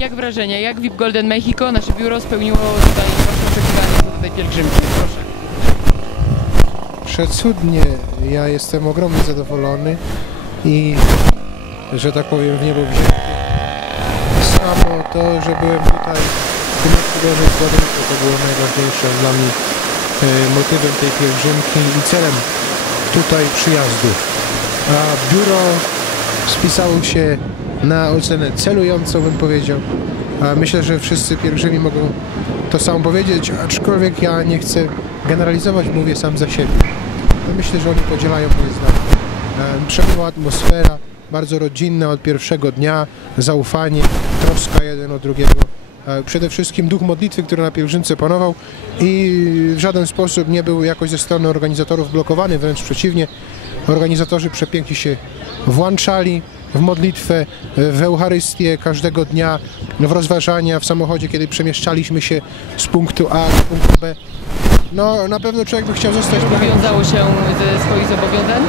Jak wrażenia? Jak VIP Golden Mexico, nasze biuro spełniło tutaj Wasze oczekiwania co do tej pielgrzymki? Proszę. Przecudnie, ja jestem ogromnie zadowolony i, że tak powiem, w niebo wzięty. Samo to, że byłem tutaj w tym Boże z Guadalupe, to było najważniejsze dla mnie e, motywem tej pielgrzymki i celem tutaj przyjazdu. A biuro spisało się na ocenę celującą, bym powiedział. Myślę, że wszyscy pielgrzymi mogą to samo powiedzieć, aczkolwiek ja nie chcę generalizować, mówię sam za siebie. Myślę, że oni podzielają moje zdanie. E, Przemiła atmosfera, bardzo rodzinna od pierwszego dnia, zaufanie, troska jeden o drugiego. E, Przede wszystkim duch modlitwy, który na pielgrzymce panował i w żaden sposób nie był jakoś ze strony organizatorów blokowany, wręcz przeciwnie. Organizatorzy przepięknie się włączali w modlitwę, e, w Eucharystię każdego dnia, w rozważania w samochodzie, kiedy przemieszczaliśmy się z punktu A do punktu B. No, na pewno człowiek by chciał zostać Wywiązało się ze swoich zobowiązań?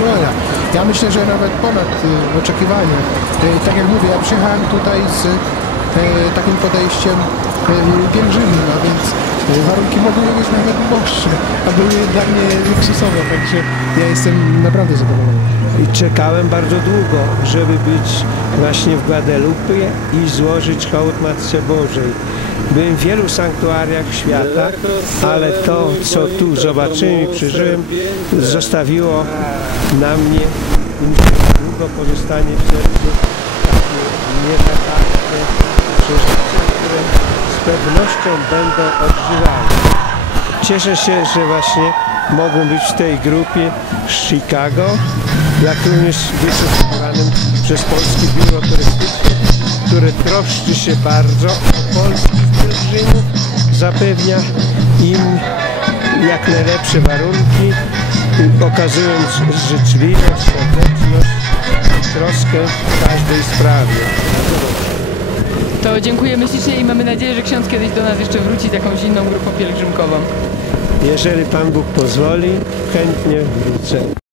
no ja, ja myślę, że nawet ponad y, oczekiwania. Y, tak jak mówię, ja przyjechałem tutaj z y, takim podejściem pielgrzymnym, a więc warunki mogły być nawet uboższe, a były dla mnie luksusowe, także ja jestem naprawdę zadowolony. I czekałem bardzo długo, żeby być właśnie w Guadalupe i złożyć hołd Matce Bożej. Byłem w wielu sanktuariach świata, ale to, co tu zobaczyłem i przeżyłem, zostawiło na mnie długo pozostanie w sercu takie niezaparte przeżycia, które z pewnością będą odżywane. Cieszę się, że właśnie mogłem być w tej grupie z Chicago, jak również być osłuchanym przez Polskie Biuro Turystyczne, które troszczy się bardzo o polskich pielgrzymów, zapewnia im jak najlepsze warunki, okazując życzliwość, serdeczność i troskę w każdej sprawie. To dziękujemy ślicznie i mamy nadzieję, że ksiądz kiedyś do nas jeszcze wróci z jakąś inną grupą pielgrzymkową. Jeżeli Pan Bóg pozwoli, chętnie wrócę.